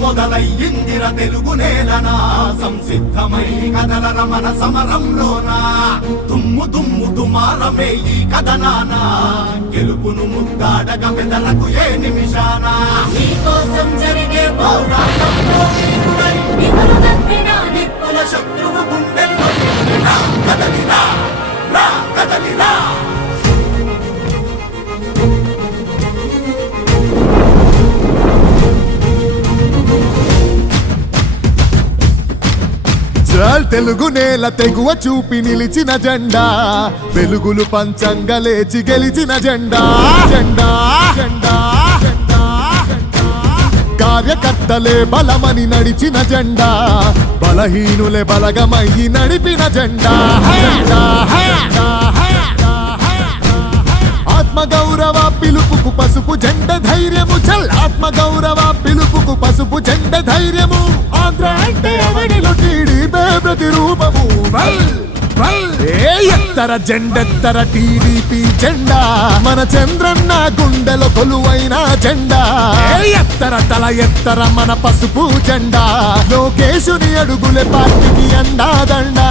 మొదలయ్యిందిర తెలుగు నేలనా సంసిద్ధమై కదలర మన సమరంలోనా దుమ్ము దుమ్ము దుమారమే ఈ కథనానా గెలుపును ముద్దాడగ బెదరకు ఏ నిమిషానా నీకోసం జరిగే పోరాటంలో వీరుడై నిన్ను నమ్మిన నిప్పుల శత్రువు గుండెల్లో కదలిరా రా కదలిరా తెలుగు నేల తెగువ చూపి నిలిచిన జెండా వెలుగులు పంచంగా లేచి గెలిచిన జెండా జెండా జెండా కార్యకర్తలే బలమని నడిచిన జెండా బలహీనులే బలగమయ్యి నడిపిన జెండా ఆత్మగౌరవ పిలుపుకు పసుపు జెండ ధైర్యము చల్ ఆత్మగౌరవ పిలుపుకు పసుపు జెండ ధైర్యము ఆంధ్ర అంటే అవనిలో టీడీపీ ప్రతిరూపము ఎత్తర జెండెత్తర టీడీపీ జెండా మన చంద్రన్న గుండెలో కొలువైన జెండా ఎత్తర తల ఎత్తర మన పసుపు జెండా లోకేశుని అడుగులే పార్టీకి అండాదండా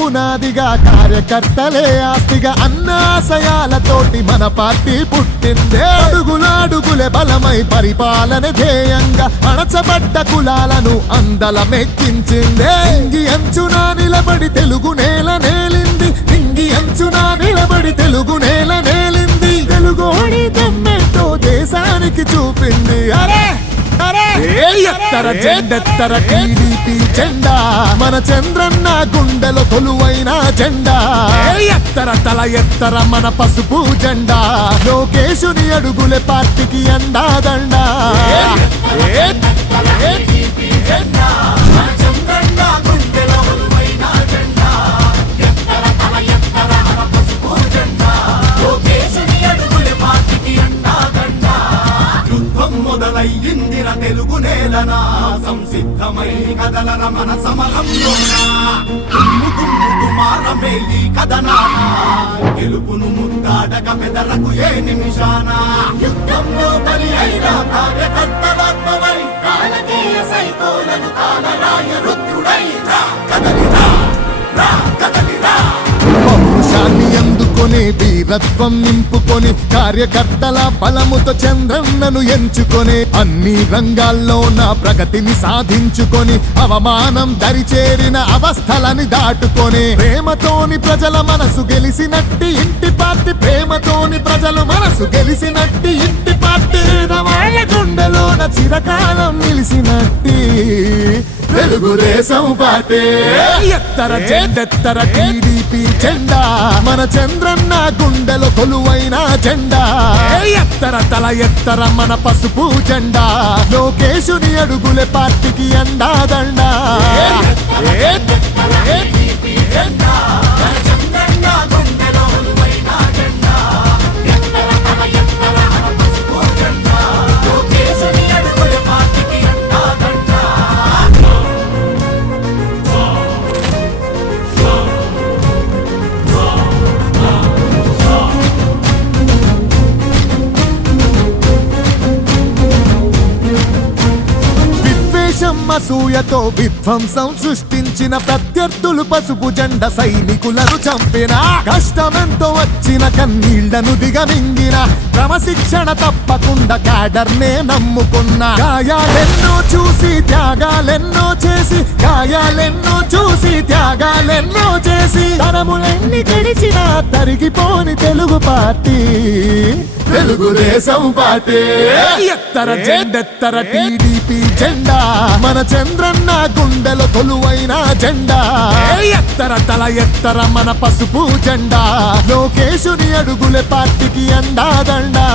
పునాదిగా కార్యకర్తలే ఆస్తిగా అన్నాశయాలతోటి మన పార్టీ పుట్టిందే అడుగులాడుగులే బలమై పరిపాలన ధ్యేయంగా అణచబడ్డ కులాలను అందలమెక్కించిందే ఇంగి అంచునా నిలబడి తెలుగు నేల నేలింది ఇంగి అంచునా నిలబడి తెలుగు నేల నేలింది తెలుగోడి దమ్మెంతో దేశానికి చూపింది అరే ఎత్తర జెండెత్తర టీడీపీ జెండా మన చంద్రన్న గుండెలో కొలువైన జెండా ఎత్తర తల ఎత్తర మన పసుపు జెండా లోకేశుని అడుగులే పార్టీకి అండాదండా మొదలయ్యిందిర తెలుగు నేలనా సంసిద్ధమై కదలర మన సమరంలోనా దుమ్ము దుమ్ము దుమారమే ఈ కథనానా గెలుపును ముద్దాడగ బెదరకు ఏ నిమిషానా యుద్ధంలో బలి అయిన కార్యకర్తలాత్మవై కాలకేయ సైకోలను కాలరాయ రుద్రుడై రా కదలిరా రా కదలిరా పౌరుషాన్ని అందుకొని వీరత్వం నింపుకొని కార్యకర్తల బలముతో చంద్రన్నను ఎంచుకొని అన్ని రంగాల్లో నా ప్రగతిని సాధించుకొని అవమానం దరిచేరిన అవస్థలని దాటుకొని ప్రేమతోని ప్రజల మనసు గెలిసినట్టి ఇంటి పార్టీ ప్రేమతోని ప్రజలు మనసు గెలిసినట్టి ఇంటి పార్టీ వాళ్ళ గుండెలోన చిరకాలం నిలిసినట్టి తెలుగుదేశం పార్టీ ఎత్తర జెండెత్తర టీడీపీ జెండా మన చంద్రన్న గుండెలో కొలువైన జెండా ఎత్తర తల ఎత్తర మన పసుపు జెండా లోకేశుని అడుగులే పార్టీకి అండాదండా అసూయతో విధ్వంసం సృష్టించిన ప్రత్యర్థులు పసుపు జెండ సైనికులను చంపిన కష్టమెంతో వచ్చిన కన్నీళ్లను దిగమింగిన క్రమశిక్షణ తప్పకుండా క్యాడర్నే నమ్ముకున్న గాయాలెన్నో చూసి త్యాగాలెన్నో చేసి గాయాలెన్నో చూసి త్యాగాలెన్నో చేసి తరములెన్ని గడిచిన తరిగిపోని తెలుగు పార్టీ తెలుగుదేశం పార్టీ. ఎత్తర జెండెత్తర టీడీపీ జెండా, మన చంద్రన్న గుండెల కొలువైన జెండా. ఎత్తర తల ఎత్తర మన పసుపు జెండా, లోకేశుని అడుగులే పార్టీకి అండాదండా.